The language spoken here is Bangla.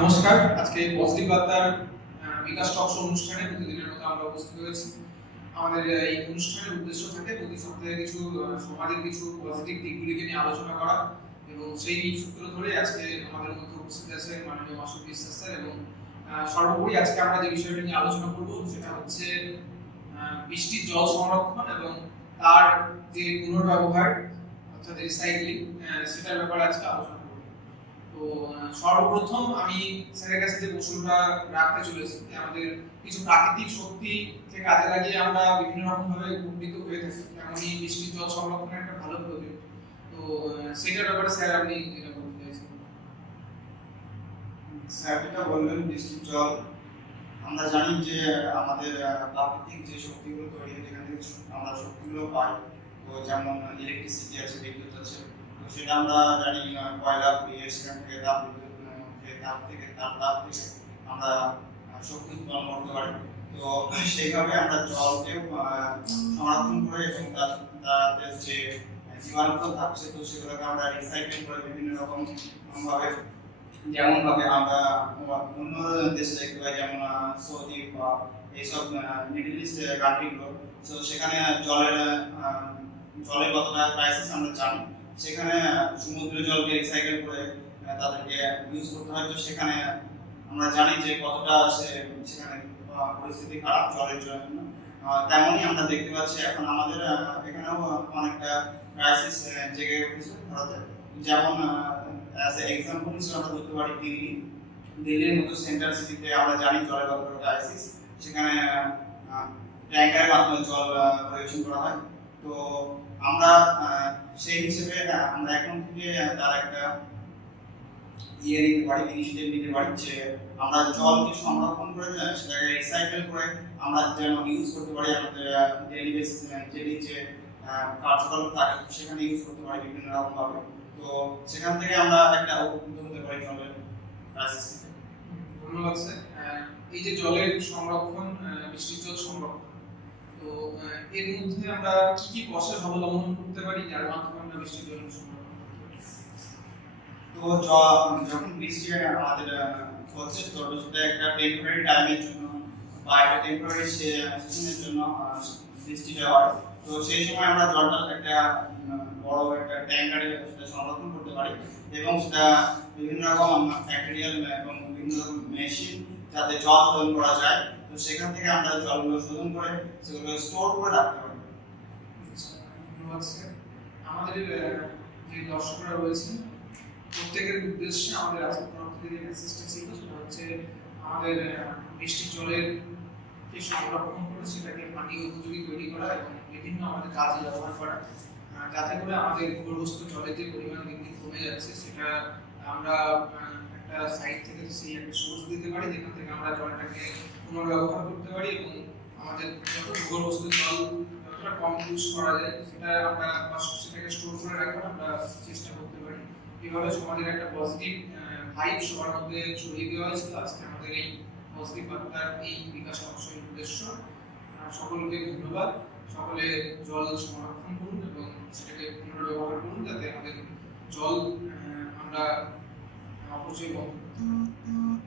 নমস্কার। আজকে পজিটিভ বার্তার বিকাশ টক শো অনুষ্ঠানে প্রতিদিনের মতো আমরা উপস্থিত হয়েছি। আমাদের এই অনুষ্ঠানের উদ্দেশ্য থাকে প্রতি সপ্তাহে কিছু সমাজের কিছু পজিটিভ দিকগুলিকে নিয়ে আলোচনা করা এবং সেই সূত্র ধরে আজকে আমাদের মধ্যে উপস্থিত আছে মাননীয় মাসুদ বিশ্বাস স্যার এবং সর্বোপরি আজকে আমরা যে বিষয়টি নিয়ে আলোচনা করব সেটা হচ্ছে বৃষ্টির জল সংরক্ষণ এবং তার যে পুনর্ব্যবহার অর্থাৎ রিসাইক্লিং সেটার ব্যাপারে আজকে আলোচনা করব। তো সর্বপ্রথম আমি স্যারের কাছে যে প্রশ্নটা রাখতে চলেছি যে আমাদের কিছু প্রাকৃতিক শক্তিকে কাজে লাগিয়ে আমরা বিভিন্ন রকম ভাবে উপকৃত হয়ে থাকি, তেমনই বৃষ্টির জল সংরক্ষণের একটা ভালো প্রজেক্ট। তো সেটার ব্যাপারে স্যার আপনি যেটা বলতে চাইছেন। স্যার যেটা বললেন বৃষ্টির জল, আমরা জানি যে আমাদের প্রাকৃতিক যে শক্তিগুলো তৈরি হয় যেখান থেকে আমরা শক্তিগুলো পাই, তো যেমন ইলেকট্রিসিটি আছে, বিদ্যুৎ আছে, তো সেটা আমরা জানি কয়লা পুড়িয়ে সেখান থেকে তাপ বিদ্যুৎ যে তাপ থেকে আমরা শক্তি উৎপন্ন করতে পারি। তো সেইভাবে আমরা জলকে সংরক্ষণ করে এবং তাতে যে জীবাণুগুলো থাকছে তো সেগুলোকে আমরা রিসাইকেল করে বিভিন্ন রকম ভাবে, যেমন ভাবে আমরা অন্য দেশে দেখতে পাই, যেমন সৌদি বা এইসব মিডল ইস্ট কান্ট্রিগুলো, তো সেখানে জলের কতটা ক্রাইসিস আমরা জানি। সেখানে সমুদ্রের জলকে রিসাইকেল করে তাদেরকে ইউজ করতে হয়। তো সেখানে আমরা জানি যে কতটা সেখানে পরিস্থিতি খারাপ জলের জন্য। তেমনই আমরা দেখতে পাচ্ছি এখন আমাদের এখানেও অনেকটা ক্রাইসিস জেগে উঠেছে ভারতে। যেমন অ্যাজ এ এক্সাম্পল হিসেবে আমরা ধরতে পারি দিল্লির মতো সেন্ট্রাল সিটিতে আমরা জানি জলের কতটা ক্রাইসিস। সেখানে ট্যাঙ্কারের মাধ্যমে জল পরিবেশন করা হয়। তো আমরা সেই হিসেবে আমরা এখন থেকে তার একটা নিতে পারি, ইনিশিয়েটিভ নিতে পারি যে আমরা জলকে সংরক্ষণ করে সেটাকে রিসাইকেল করে আমরা যেন ইউজ করতে পারি আমাদের ডেইলি বেসিস, ডেইলি যে কার্যকলাপ থাকে সেখানে ইউজ করতে পারি বিভিন্ন রকম ভাবে। তো সেখান থেকে আমরা একটা উপকৃত হতে পারি জলের ক্রাইসিস থেকে। ধন্যবাদ স্যার। এই যে জলের সংরক্ষণ, বৃষ্টির জল সংরক্ষণ, তো এর মধ্যে আমরা কি কি প্রসেস অবলম্বন করতে পারি যার মাধ্যমে আমরা বৃষ্টির জল সংরক্ষণ করতে পারি? তো যখন বৃষ্টি আমাদের হচ্ছে, তো সেটা একটা টেম্পোরারি টাইমের জন্য বা একটা টেম্পোরারি সিজনের জন্য বৃষ্টিটা হয়। তো সেই সময় আমরা জলটা একটা বড় একটা ট্যাঙ্কারে সেটা সংরক্ষণ করতে পারি এবং সেটা বিভিন্ন রকম ম্যাটেরিয়াল এবং বিভিন্ন রকম মেশিন যাতে জল শোধন করা যায়, তো সেখান থেকে আমরা জলগুলো শোধন করে সেগুলো স্টোর করে রাখতে পারি। ধন্যবাদ স্যার। আমাদের যে দর্শকরা রয়েছেন প্রত্যেকের উদ্দেশ্যে আমাদের আজকের তরফ থেকে যে মেসেজটা ছিল সেটা হচ্ছে আমাদের বৃষ্টির জলের কে সংরক্ষণ করে সেটাকে পানি উপযোগী তৈরি করা এবং বিভিন্ন আমাদের কাজে ব্যবহার করা, যাতে করে আমাদের ভূগর্ভস্থ জলের যে পরিমাণ দিন দিন কমে যাচ্ছে সেটা আমরা একটা সাইড থেকে সেই একটা সোর্স দিতে পারি যেখান থেকে আমরা জলটাকে পুনর্ব্যবহার করতে পারি এবং আমাদের যত ভূগর্ভস্থ জল যতটা কম ইউজ করা যায় সেটা আমরা সেটাকে স্টোর করে রাখার আমরা চেষ্টা করতে পারি। এভাবে সমাজের একটা পজিটিভ ভাইব সবার মধ্যে ছড়িয়ে দেওয়া হয়েছিল। আজকে আমাদের এই পজিটিভ বার্তার এই বিকাশ অবশ্যই উদ্দেশ্য। সকলকে ধন্যবাদ। সকলে জল সংরক্ষণ করুন এবং সেটাকে পুনর্ব্যবহার করুন যাতে আমাদের জল আমরা অপচয় বন্ধ করতে পারি।